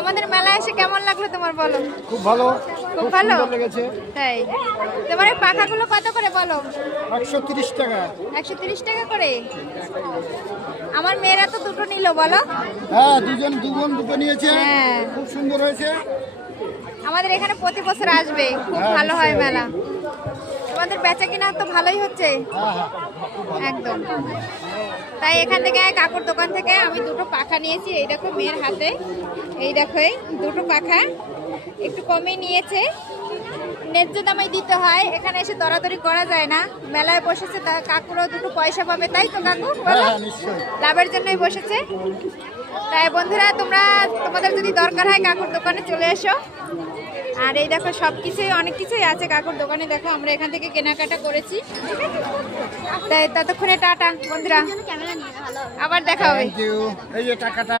আমাদের মেলায় এসে কেমন লাগলো তোমার বলো? খুব ভালো, খুব ভালো লেগেছে। তাই তোমার এই পাখাগুলো কত করে বলো? 130 টাকা। 130 টাকা করে। আমার মেয়েরা তো দুটো নিল বলো। হ্যাঁ, দুজন দুটো নিয়েছে। হ্যাঁ, খুব সুন্দর হয়েছে। আমাদের এখানে প্রতি বছর আসবে, খুব হ্যাঁ, ভালো হয় নিশ্চয়ই। মেলা। তোমাদের বেচা কিনা তো ভালোই হচ্ছে হ্যাঁ হ্যাঁ, একদম। তাই এখান থেকে কাকুর দোকান থেকে আমি দুটো পাখা নিয়েছি। এই দেখো মেয়ের হাতে, এই দেখো এই দুটো পাখা একটু কমে নিয়েছে। ন্যায্য দামে দিতে হয়, এখানে এসে দরাদরি করা যায় না। মেলায় বসেছে তা কাকুরও দুটো পয়সা পাবে, তাই তো কাকু হ্যাঁ বলো? হ্যাঁ, নিশ্চয়ই। লাভের জন্যই বসেছে। তাই বন্ধুরা তোমাদের যদি দরকার হয় কাকুর দোকানে চলে এসো। আর এই দেখো সব কিছুই অনেক কিছুই আছে কাকুর দোকানে। দেখো আমরা এখান থেকে কেনাকাটা করেছি। তাই ততক্ষণে টাটা বন্ধুরা, আবার দেখা হবে। Thank you. এই যে টাকাটা।